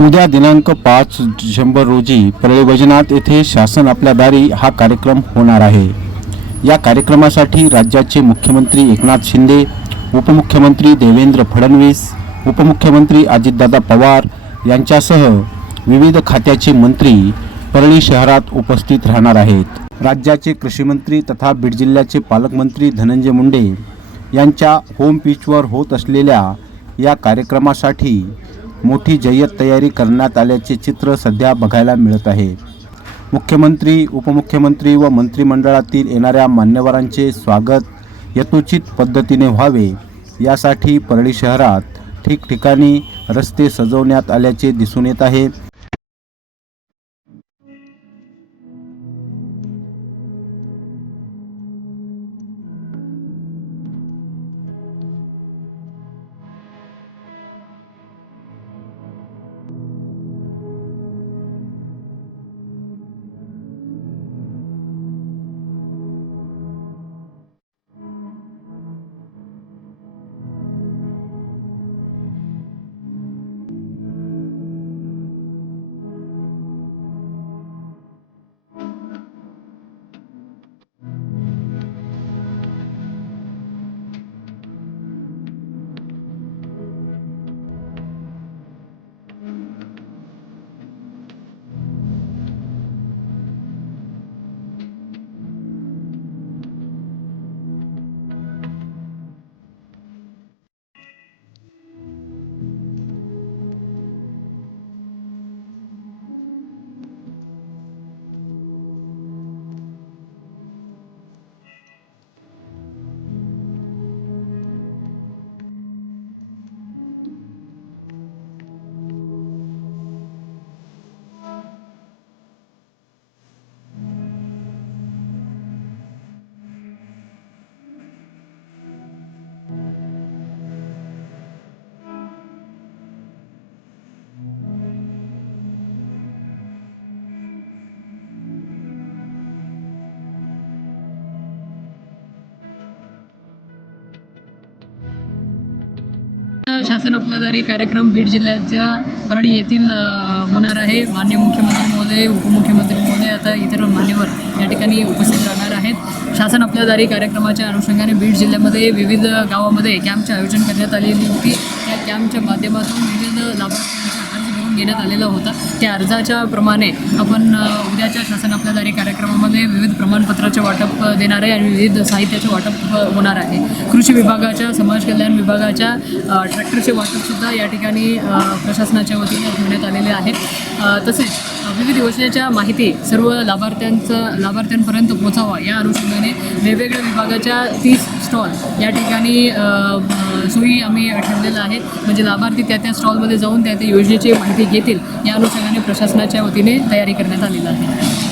उद्या दिनांक 5 डिसेंबर रोजी परळी वैजनाथ येथे शासन आपल्या दारी हा कार्यक्रम होणार आहे। या कार्यक्रमासाठी राज्याचे मुख्यमंत्री एकनाथ शिंदे, उपमुख्यमंत्री देवेंद्र फडणवीस, उपमुख्यमंत्री अजितदादा पवार यांच्यासह विविध खात्याचे मंत्री परळी शहरात उपस्थित राहणार आहेत। राज्याचे कृषी मंत्री तथा बीड जिल्ह्याचे पालकमंत्री धनंजय मुंडे यांच्या होम पिचवर होत असलेल्या या कार्यक्रमासाठी मोठी जय्यत तयारी करण्यात आल्याचे चित्र सध्या बघायला मिळत आहे। मुख्यमंत्री, उपमुख्यमंत्री व मंत्रिमंडळातील येणाऱ्या मान्यवरांचे स्वागत यथोचित पद्धतीने व्हावे यासाठी परळी शहरात ठिकठिकाणी रस्ते सजवण्यात आल्याचे दिसून येत आहे। शासन आपल्यादारी कार्यक्रम बीड जिल्ह्याच्या परळी येथील होणार आहे। माननीय मुख्यमंत्री महोदय, उपमुख्यमंत्री महोदय आता इतर मान्यवर या ठिकाणी उपस्थित राहणार आहेत। शासन आपल्यादारी कार्यक्रमाच्या अनुषंगाने बीड जिल्ह्यामध्ये विविध गावामध्ये कॅम्पचे आयोजन करण्यात आलेली होती। त्या कॅम्पच्या माध्यमातून विविध लाभार्थ्यांचा अर्ज भरून घेण्यात आलेला होता। त्या अर्जाच्या प्रमाणे आपण उद्याच्या शासन आपल्यादारी कार्यक्रमामध्ये विविध प्रमाणपत्राचे वाटप देणार आहे आणि विविध साहित्याचे वाटप होणार आहे। कृषी विभागाच्या, समाज कल्याण विभागाच्या ट्रॅक्टरचे वाटपसुद्धा या ठिकाणी प्रशासनाच्या वतीने ठेवण्यात आलेले आहे। तसेच विविध योजनेच्या माहिती सर्व लाभार्थ्यांपर्यंत पोहोचावा या अनुषंगाने वेगवेगळ्या विभागाच्या 30 स्टॉल या ठिकाणी सोयी आम्ही ठेवलेल्या आहेत। म्हणजे लाभार्थी त्या स्टॉलमध्ये जाऊन त्या योजनेची माहिती घेतील या अनुषंगाने प्रशासनाच्या वतीने तयारी करण्यात आलेली आहे।